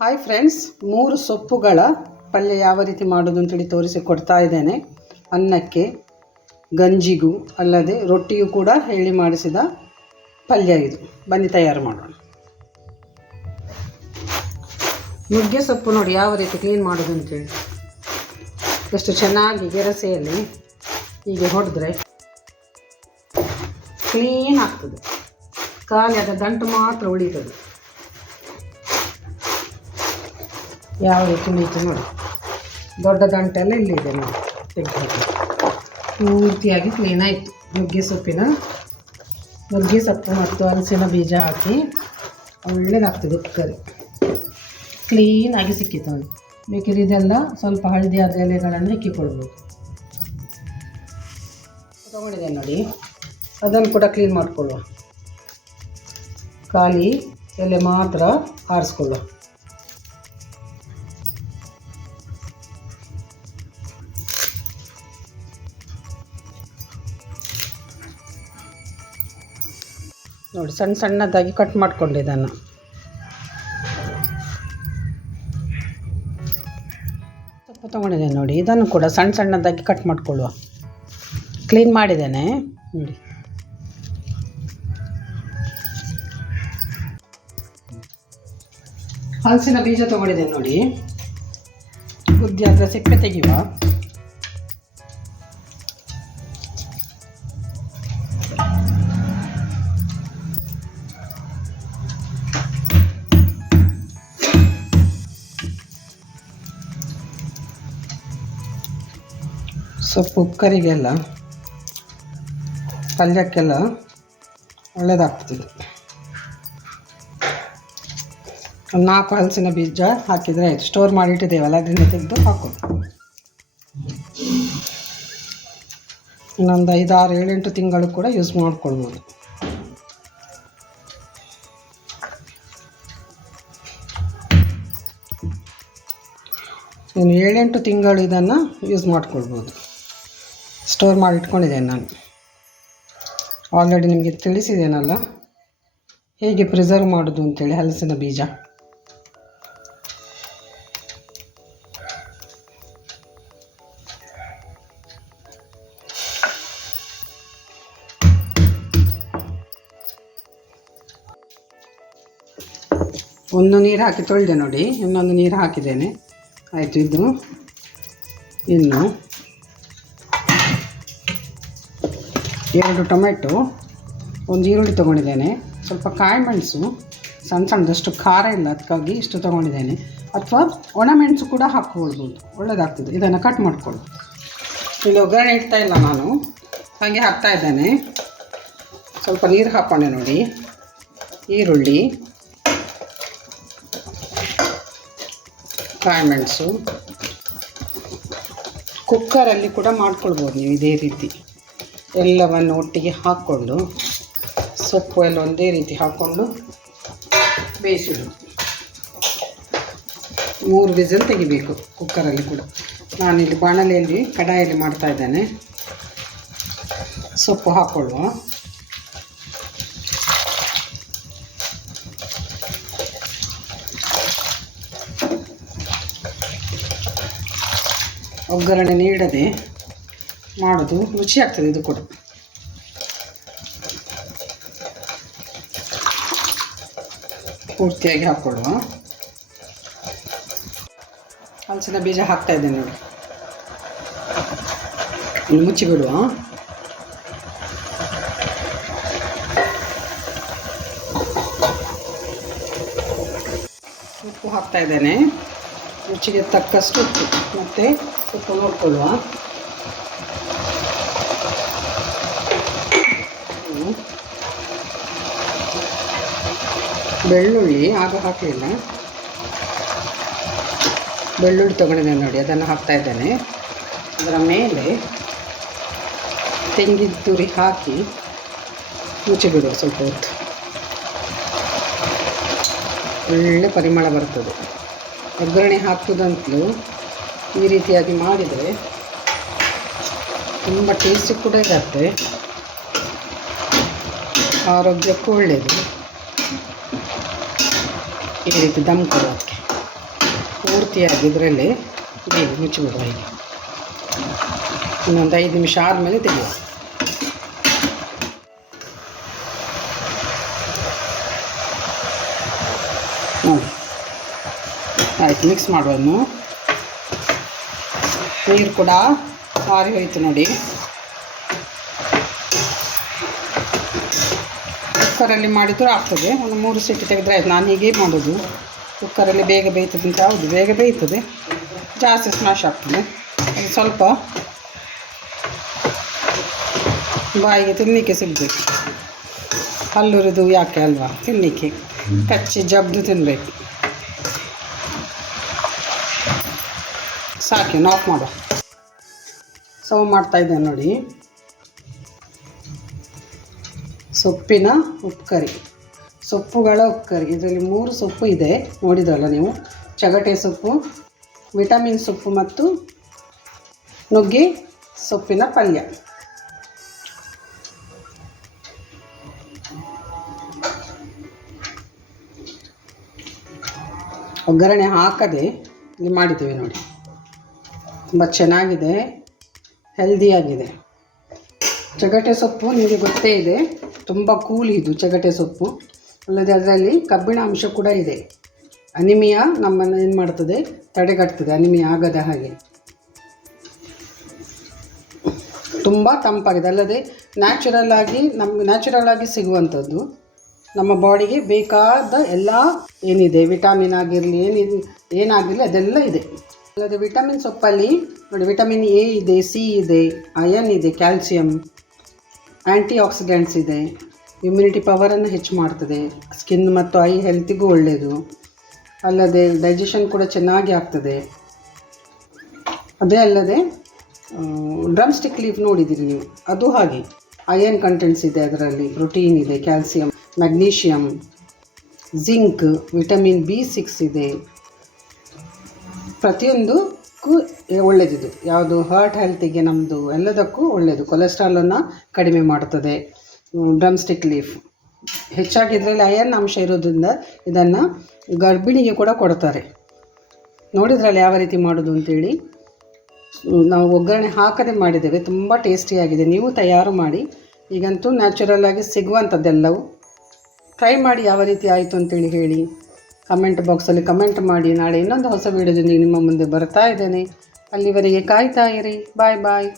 Hi friends, 3 ಸೊಪ್ಪುಗಳ ಪಲ್ಯ ಯಾವ ರೀತಿ ಮಾಡೋದು ಅಂತೇಳಿ ತೋರಿಸಿಕೊಡ್ತಾ ಇದ್ದೇನೆ. ಅನ್ನಕ್ಕೆ, ಗಂಜಿಗೂ ಅಲ್ಲದೆ ರೊಟ್ಟಿಯೂ ಕೂಡ ಹೇಳಿ ಮಾಡಿಸಿದ ಪಲ್ಯ ಇದು. ಬನ್ನಿ ತಯಾರು ಮಾಡೋಣ. ನುಗ್ಗೆ ಸೊಪ್ಪು ನೋಡಿ ಯಾವ ರೀತಿ ಕ್ಲೀನ್ ಮಾಡೋದು ಅಂತೇಳಿ. ಎಷ್ಟು ಚೆನ್ನಾಗಿ ಗೆರಸೆಯಲ್ಲಿ ಹೀಗೆ ಹೊಡೆದ್ರೆ ಕ್ಲೀನ್ ಆಗ್ತದೆ. ಖಾಲಿ ಅದ ದಂಟು ಮಾತ್ರ ಉಳಿತದೆ. ಯಾವ ರೀತಿ ಉಳಿತು ನೋಡಿ. ದೊಡ್ಡ ದಂಟೆಲ್ಲ ಇಲ್ಲಿದೆ ನೋಡಿ. ತೆಗೆದು ಪೂರ್ತಿಯಾಗಿ ಕ್ಲೀನ್ ಆಯಿತು. ನುಗ್ಗೆ ಸೊಪ್ಪು ಮತ್ತು ಹಲಸಿನ ಬೀಜ ಹಾಕಿ ಒಳ್ಳೆಯದಾಗ್ತದೆ. ಕರಿ ಕ್ಲೀನಾಗಿ ಸಿಕ್ಕಿತು ನೋಡಿ. ಬೇಕಿದ್ರೆ ಇದೆಲ್ಲ ಸ್ವಲ್ಪ ಹಳದಿಯಾದ ಎಲೆಗಳನ್ನು ಇಕ್ಕಿಕೊಳ್ಬೋದು. ತಗೊಂಡಿದೆ ನೋಡಿ, ಅದನ್ನು ಕೂಡ ಕ್ಲೀನ್ ಮಾಡಿಕೊಳ್ಳುವ. ಖಾಲಿ ಎಲೆ ಮಾತ್ರ ಆರಿಸ್ಕೊಳ್ಳುವ. ನೋಡಿ, ಸಣ್ಣ ಸಣ್ಣದಾಗಿ ಕಟ್ ಮಾಡಿಕೊಂಡೆ ಇದನ್ನು. ಸೊಪ್ಪು ತೊಗೊಂಡಿದ್ದೇನೆ ನೋಡಿ, ಇದನ್ನು ಕೂಡ ಸಣ್ಣ ಸಣ್ಣದಾಗಿ ಕಟ್ ಮಾಡಿಕೊಳ್ಳುವ. ಕ್ಲೀನ್ ಮಾಡಿದ್ದೇನೆ ನೋಡಿ. ಹಲಸಿನ ಬೀಜ ತೊಗೊಂಡಿದ್ದೇನೆ ನೋಡಿ. ಬುದ್ಧಿ ಅದರ ಸಿಪ್ಪೆ ತೆಗೆಯುವ. ಸೊಪ್ಪು ಉಕ್ಕರಿಗೆಲ್ಲ ಪಲ್ಯಕ್ಕೆಲ್ಲ ಒಳ್ಳೆಯದಾಗ್ತದೆ. 4 ಹಲಸಿನ ಬೀಜ ಹಾಕಿದರೆ ಆಯಿತು. ಸ್ಟೋರ್ ಮಾಡಿಟ್ಟಿದ್ದೇವಲ್ಲ, ಅದರಿಂದ ತೆಗೆದು ಹಾಕೋದು. ಇನ್ನೊಂದು 5, 6, 7, 8 ತಿಂಗಳು ಕೂಡ ಯೂಸ್ ಮಾಡ್ಕೊಳ್ಬೋದು. ಇನ್ನು 7, 8 ತಿಂಗಳು ಇದನ್ನು ಯೂಸ್ ಮಾಡ್ಕೊಳ್ಬೋದು. ಸ್ಟೋರ್ ಮಾಡಿ ಇಟ್ಕೊಂಡಿದ್ದೇನೆ ನಾನು. ಆಲ್ರೆಡಿ ನಿಮಗೆ ತಿಳಿಸಿದ್ದೇನಲ್ಲ ಹೇಗೆ ಪ್ರಿಸರ್ವ್ ಮಾಡೋದು ಅಂತೇಳಿ ಹಲಸಿನ ಬೀಜ. ಒಂದು ನೀರು ಹಾಕಿ ತೊಳೆದೆ ನೋಡಿ. ಇನ್ನೊಂದು ನೀರು ಹಾಕಿದ್ದೇನೆ. ಆಯಿತು. ಇದು ಇನ್ನು 2 ಟೊಮೆಟೊ, ಒಂದು ಈರುಳ್ಳಿ ತೊಗೊಂಡಿದ್ದೇನೆ. ಸ್ವಲ್ಪ ಕಾಯಿ ಮೆಣಸು ಸಣ್ಣ ಸಣ್ಣದಷ್ಟು ಖಾರ ಇಲ್ಲ, ಅದಕ್ಕಾಗಿ ಇಷ್ಟು ತೊಗೊಂಡಿದ್ದೇನೆ. ಅಥವಾ ಒಣಮೆಣಸು ಕೂಡ ಹಾಕ್ಕೊಳ್ಬೋದು, ಒಳ್ಳೆಯದಾಗ್ತದೆ. ಇದನ್ನು ಕಟ್ ಮಾಡಿಕೊಳ್ಳು. ಇಲ್ಲಿ ಒಗ್ಗರಣೆ ಇಡ್ತಾ ಇಲ್ಲ ನಾನು, ಹಾಗೆ ಹಾಕ್ತಾ ಇದ್ದೇನೆ. ಸ್ವಲ್ಪ ನೀರು ಹಾಕ್ಕೊಂಡೆ ನೋಡಿ. ಈರುಳ್ಳಿ, ಕಾಯಿ ಮೆಣಸು. ಕುಕ್ಕರಲ್ಲಿ ಕೂಡ ಮಾಡ್ಕೊಳ್ಬೋದು ನೀವು ಇದೇ ರೀತಿ. ಎಲ್ಲವನ್ನು ಒಟ್ಟಿಗೆ ಹಾಕ್ಕೊಂಡು ಸೊಪ್ಪು ಎಲ್ಲ ಒಂದೇ ರೀತಿ ಹಾಕ್ಕೊಂಡು ಬೇಯಿಸಿಡು. 3 ವಿಸಿಲ್ ತೆಗಿಬೇಕು ಕುಕ್ಕರಲ್ಲಿ ಕೂಡ. ನಾನಿಲ್ಲಿ ಬಾಣಲೆಯಲ್ಲಿ ಕಡಾಯಲ್ಲಿ ಮಾಡ್ತಾ ಇದ್ದೇನೆ. ಸೊಪ್ಪು ಹಾಕ್ಕೊಳ್ಳುವ. ಒಗ್ಗರಣೆ ನೀಡದೆ ಮಾಡೋದು ರುಚಿ ಆಗ್ತದೆ. ಇದು ಕೂಡ ಪೂರ್ತಿಯಾಗಿ ಹಾಕ್ಕೊಳ್ಳುವ. ಹಲಸಿನ ಬೀಜ ಹಾಕ್ತಾ ಇದ್ದೇನೆ ನೋಡಿ. ಇನ್ನು ಮುಚ್ಚಿ ಬಿಡುವ. ಉಪ್ಪು ಹಾಕ್ತಾ ಇದ್ದೇನೆ. ರುಚಿಗೆ ತಕ್ಕಷ್ಟು ಉಪ್ಪು. ಮತ್ತು ಉಪ್ಪು ನೋಡ್ಕೊಳ್ಳುವ. ಬೆಳ್ಳುಳ್ಳಿ ಆಗ ಹಾಕಲಿಲ್ಲ. ಬೆಳ್ಳುಳ್ಳಿ ತೊಗೊಂಡಿದ್ದೇನೆ ನೋಡಿ, ಅದನ್ನು ಹಾಕ್ತಾ ಇದ್ದೇನೆ. ಅದರ ಮೇಲೆ ತೆಂಗಿನ ತುರಿ ಹಾಕಿ ಮುಚ್ಚಿಬಿಡುವ ಸ್ವಲ್ಪ ಹೊತ್ತು. ಒಳ್ಳೆ ಪರಿಮಳ ಬರ್ತದೆ. ಒಗ್ಗರಣೆ ಹಾಕೋದಂತಲೂ ಈ ರೀತಿಯಾಗಿ ಮಾಡಿದರೆ ತುಂಬ ಟೇಸ್ಟಿ ಕೂಡ ಇರುತ್ತೆ. ಆರೋಗ್ಯಕ್ಕೂ ಒಳ್ಳೆಯದು. ಈ ರೀತಿ ದಮ್ ಕೊಡೋದಕ್ಕೆ ಪೂರ್ತಿಯಾಗಿ ಇದರಲ್ಲಿ ಬೇಗ ಮುಚ್ಚಿಬಿಡುವ. ಹೀಗೆ ಇನ್ನೊಂದು 5 ನಿಮಿಷ ಆದಮೇಲೆ ತೆಗೆಯುವ. ನೋಡಿ ಆಯಿತು, ಮಿಕ್ಸ್ ಮಾಡುವನ್ನು. ನೀರು ಕೂಡ ಆರಿ ಹೋಯಿತು ನೋಡಿ. ಕುಕ್ಕರಲ್ಲಿ ಮಾಡಿದರೂ ಆಗ್ತದೆ, ಒಂದು 3 ಸೀಟಿ ತೆಗೆದ್ರೆ ಆಯ್ತು. ನಾನು ಹೀಗೆ ಮಾಡೋದು, ಕುಕ್ಕರಲ್ಲಿ ಬೇಗ ಬೇಯ್ತದೆ ಅಂತ. ಹೌದು, ಬೇಗ ಬೇಯ್ತದೆ, ಜಾಸ್ತಿ ಸ್ಮ್ಯಾಶ್ ಆಗ್ತದೆ. ಅದು ಸ್ವಲ್ಪ ಬಾಯಿಗೆ ತಿನ್ನಲಿಕ್ಕೆ ಸಿಗಬೇಕು. ಹಲ್ಲುರಿದು ಯಾಕೆ ಅಲ್ವಾ, ತಿನ್ನಲಿಕ್ಕೆ ಕಚ್ಚಿ ಜಬ್ದು ತಿನ್ನಬೇಕು. ಸಾಕು, ಆಫ್ ಮಾಡುವ. ಸರ್ವ್ ಮಾಡ್ತಾಯಿದ್ದೇನೆ ನೋಡಿ. ಸೊಪ್ಪಿನ ಉಪ್ಪುಕರಿ, ಸೊಪ್ಪುಗಳ ಉಪ್ಪುಕರಿ. ಇದರಲ್ಲಿ 3 ಸೊಪ್ಪು ಇದೆ, ನೋಡಿದ್ರಲ್ಲ ನೀವು. ಚಗಟೆ ಸೊಪ್ಪು, ವಿಟಮಿನ್ ಸೊಪ್ಪು ಮತ್ತು ನುಗ್ಗೆ ಸೊಪ್ಪಿನ ಪಲ್ಯ. ಒಗ್ಗರಣೆ ಹಾಕದೆ ಇಲ್ಲಿ ಮಾಡಿದ್ದೇವೆ ನೋಡಿ. ತುಂಬ ಚೆನ್ನಾಗಿದೆ, ಹೆಲ್ದಿಯಾಗಿದೆ. ಚಗಟೆ ಸೊಪ್ಪು ನಿಮಗೆ ಗೊತ್ತೇ ಇದೆ, ತುಂಬ ಕೂಲ್ ಇದು ಚಗಟೆ ಸೊಪ್ಪು. ಅಲ್ಲದೆ ಅದರಲ್ಲಿ ಕಬ್ಬಿಣ ಅಂಶ ಕೂಡ ಇದೆ. ಅನಿಮಿಯಾ ನಮ್ಮನ್ನು ಏನು ಮಾಡ್ತದೆ, ತಡೆಗಟ್ತದೆ, ಅನಿಮಿಯಾ ಆಗದ ಹಾಗೆ. ತುಂಬ ತಂಪಾಗಿದೆ. ಅಲ್ಲದೆ ನ್ಯಾಚುರಲ್ ಆಗಿ ಸಿಗುವಂಥದ್ದು. ನಮ್ಮ ಬಾಡಿಗೆ ಬೇಕಾದ ಎಲ್ಲ ಏನಿದೆ, ವಿಟಮಿನ್ ಆಗಿರಲಿ ಏನಾಗಿರಲಿ ಅದೆಲ್ಲ ಇದೆ. ಅಲ್ಲದೆ ವಿಟಮಿನ್ ಸೊಪ್ಪಲ್ಲಿ ನೋಡಿ, ವಿಟಮಿನ್ ಎ ಇದೆ, ಸಿ ಇದೆ, ಅಯನ್ ಇದೆ, ಕ್ಯಾಲ್ಸಿಯಂ, ಆ್ಯಂಟಿ ಆಕ್ಸಿಡೆಂಟ್ಸ್ ಇದೆ. ಇಮ್ಯುನಿಟಿ ಪವರನ್ನು ಹೆಚ್ಚು ಮಾಡ್ತದೆ. ಸ್ಕಿನ್ ಮತ್ತು ಐ ಹೆಲ್ತಿಗೂ ಒಳ್ಳೆಯದು. ಅಲ್ಲದೆ ಡೈಜೆಷನ್ ಕೂಡ ಚೆನ್ನಾಗಿ ಆಗ್ತದೆ. ಅದೇ ಅಲ್ಲದೆ ಡ್ರಮ್ ಸ್ಟಿಕ್ ಲೀಫ್ ನೋಡಿದ್ದೀರಿ ನೀವು, ಅದು ಹಾಗೆ ಅಯನ್ ಕಂಟೆಂಟ್ಸ್ ಇದೆ ಅದರಲ್ಲಿ. ಪ್ರೋಟೀನ್ ಇದೆ, calcium, magnesium, zinc, vitamin B6 ಇದೆ. ಪ್ರತಿಯೊಂದಕ್ಕೂ ಒಳ್ಳೆಯದಿದು. ಯಾವುದು ಹಾರ್ಟ್ ಹೆಲ್ತಿಗೆ, ನಮ್ಮದು ಎಲ್ಲದಕ್ಕೂ ಒಳ್ಳೆಯದು. ಕೊಲೆಸ್ಟ್ರಾಲನ್ನು ಕಡಿಮೆ ಮಾಡ್ತದೆ ಡ್ರಮ್ ಸ್ಟಿಕ್ ಲೀಫ್. ಹೆಚ್ಚಾಗಿ ಇದರಲ್ಲಿ ಅಯನ್ ಅಂಶ ಇರೋದ್ರಿಂದ ಇದನ್ನು ಗರ್ಭಿಣಿಗೆ ಕೂಡ ಕೊಡ್ತಾರೆ. ನೋಡಿದ್ರಲ್ಲಿ ಯಾವ ರೀತಿ ಮಾಡೋದು ಅಂತೇಳಿ. ನಾವು ಒಗ್ಗರಣೆ ಹಾಕದೆ ಮಾಡಿದ್ದೇವೆ, ತುಂಬ ಟೇಸ್ಟಿಯಾಗಿದೆ. ನೀವು ತಯಾರು ಮಾಡಿ. ಈಗಂತೂ ನ್ಯಾಚುರಲ್ ಆಗಿ ಸಿಗುವಂಥದ್ದೆಲ್ಲವೂ. ಟ್ರೈ ಮಾಡಿ, ಯಾವ ರೀತಿ ಆಯಿತು ಅಂತೇಳಿ ಹೇಳಿ. ಕಮೆಂಟ್ ಬಾಕ್ಸಲ್ಲಿ ಕಮೆಂಟ್ ಮಾಡಿ. ನಾಳೆ ಇನ್ನೊಂದು ಹೊಸ ವೀಡಿಯೋದೊಂದಿಗೆ ನಿಮ್ಮ ಮುಂದೆ ಬರ್ತಾ ಇದ್ದೇನೆ. ಅಲ್ಲಿವರೆಗೆ ಕಾಯ್ತಾ ಇರಿ. ಬಾಯ್ ಬಾಯ್.